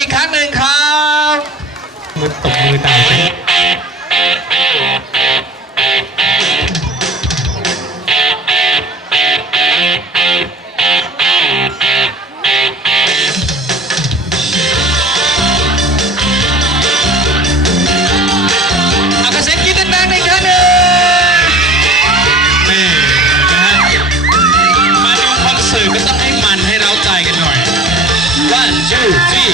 อีกครั้งหนึ่งครับมือตบมือตางประเเอากระเซ็นิขึ้นึ่งนี่นมาดูคอนเสิร์ตก็ต้ให้มันให้เราใจกันหน่อย one two three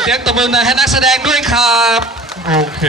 เสียงตบมือหน่อให้นักแสดงด้วยครับ โอเค